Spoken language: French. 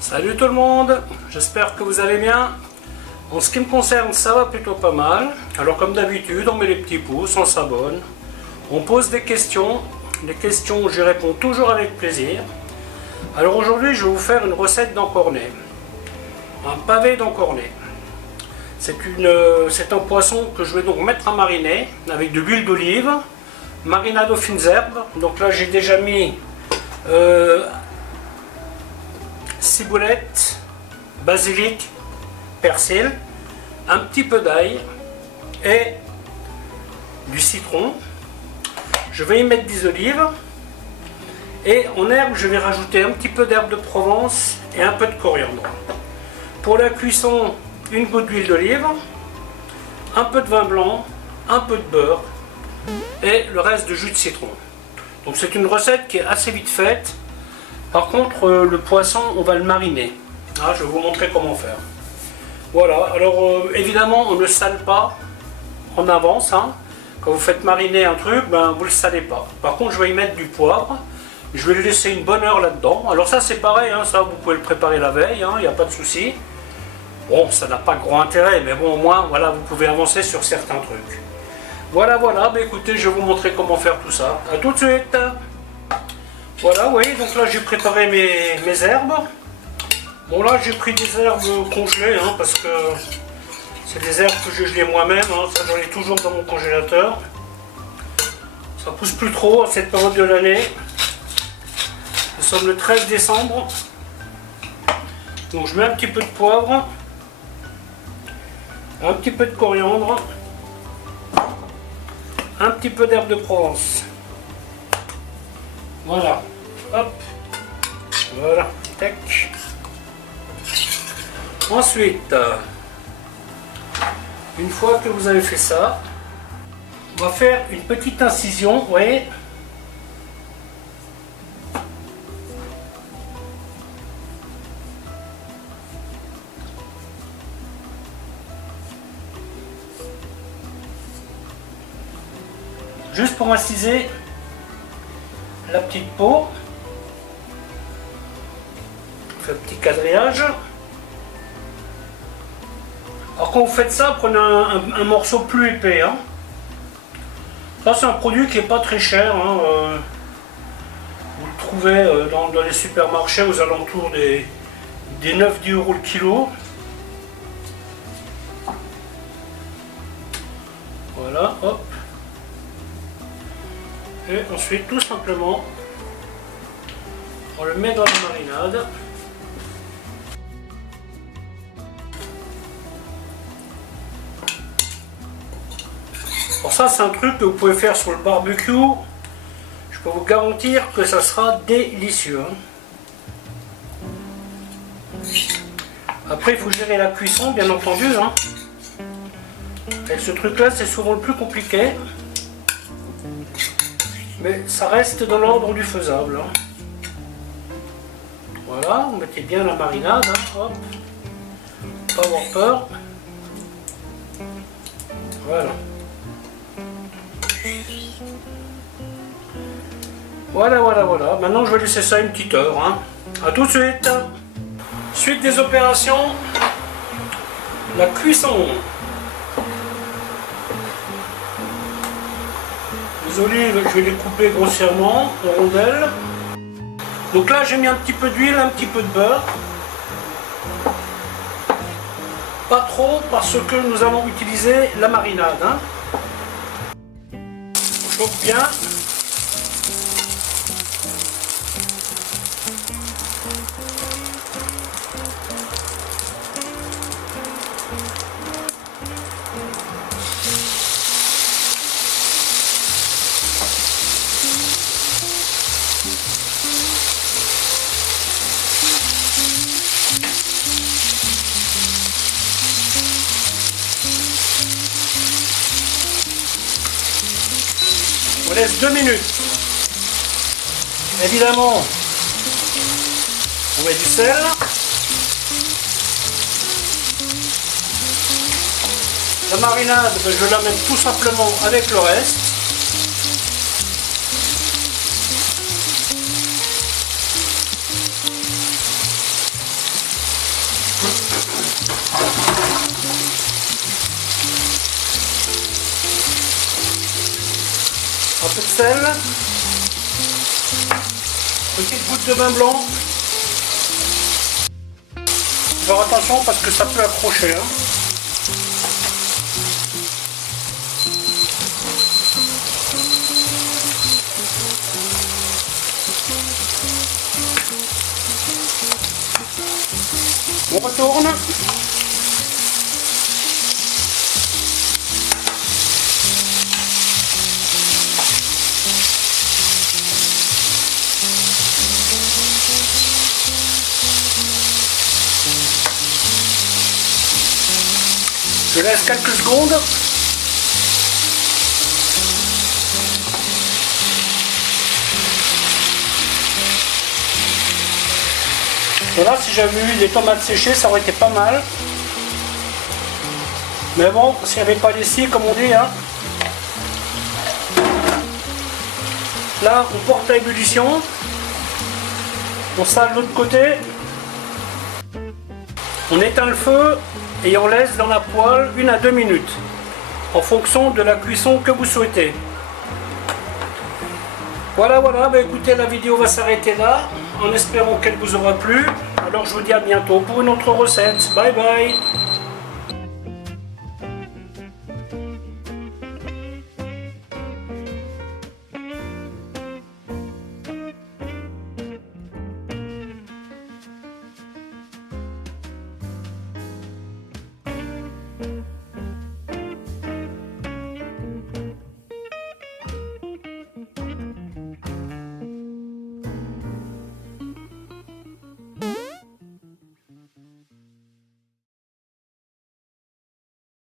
Salut tout le monde, j'espère que vous allez bien. En ce qui me concerne, ça va plutôt pas mal. Alors comme d'habitude, on met les petits pouces, on s'abonne, on pose des questions. Les questions, j'y réponds toujours avec plaisir. Alors aujourd'hui, je vais vous faire une recette d'encornet. Un pavé d'encornet. C'est un poisson que je vais donc mettre à mariner avec de l'huile d'olive, marinade aux fines herbes. Donc là, j'ai déjà mis ciboulette, basilic, persil, un petit peu d'ail et du citron. Je vais y mettre des olives et en herbe je vais rajouter un petit peu d'herbe de Provence et un peu de coriandre. Pour la cuisson, une goutte d'huile d'olive, un peu de vin blanc, un peu de beurre et le reste de jus de citron. Donc c'est une recette qui est assez vite faite. Par contre, le poisson, on va le mariner. Ah, je vais vous montrer comment faire. Voilà, alors évidemment, on ne sale pas en avance. Quand vous faites mariner un truc, vous ne le salez pas. Par contre, je vais y mettre du poivre. Je vais le laisser une bonne heure là-dedans. Alors ça, c'est pareil, ça, vous pouvez le préparer la veille, il n'y a pas de souci. Bon, ça n'a pas grand intérêt, mais bon, au moins, voilà, vous pouvez avancer sur certains trucs. Voilà, écoutez, je vais vous montrer comment faire tout ça. A tout de suite. Voilà, vous voyez, donc là j'ai préparé mes herbes. Bon là j'ai pris des herbes congelées, parce que c'est des herbes que je gelais moi-même, ça j'en ai toujours dans mon congélateur. Ça pousse plus trop à cette période de l'année. Nous sommes le 13 décembre. Donc je mets un petit peu de poivre, un petit peu de coriandre, un petit peu d'herbe de Provence. Voilà, hop, voilà, tac. Ensuite, une fois que vous avez fait ça, on va faire une petite incision, vous voyez. Juste pour inciser la petite peau, on fait un petit quadrillage. Alors quand vous faites ça, prenez un morceau plus épais. Ça c'est un produit qui n'est pas très cher. Vous le trouvez dans les supermarchés aux alentours des 9-10 € le kilo. Voilà, hop. Et ensuite, tout simplement, on le met dans la marinade. Alors ça, c'est un truc que vous pouvez faire sur le barbecue. Je peux vous garantir que ça sera délicieux. Après, il faut gérer la cuisson, bien entendu. Et ce truc-là, c'est souvent le plus compliqué. Mais ça reste dans l'ordre du faisable. Voilà, vous mettez bien la marinade, hop, pas avoir peur. Voilà. Voilà. Maintenant, je vais laisser ça une petite heure. A tout de suite. Suite des opérations, la cuisson. Les olives, je vais les couper grossièrement en rondelles. Donc là, j'ai mis un petit peu d'huile, un petit peu de beurre. Pas trop, parce que nous allons utiliser la marinade. On chauffe bien. On laisse 2 minutes. Évidemment, on met du sel. La marinade, je vais la mettre tout simplement avec le reste. Un peu de sel. Petite goutte de vin blanc. Faire attention parce que ça peut accrocher. Hein. On retourne. Je laisse quelques secondes. Et là, si j'avais eu des tomates séchées, ça aurait été pas mal. Mais bon, s'il n'y avait pas les scies, comme on dit, hein. Là, on porte à ébullition. On sale de l'autre côté. On éteint le feu et on laisse dans la poêle 1 à 2 minutes, en fonction de la cuisson que vous souhaitez. Voilà, bah écoutez, la vidéo va s'arrêter là, en espérant qu'elle vous aura plu. Alors je vous dis à bientôt pour une autre recette. Bye bye.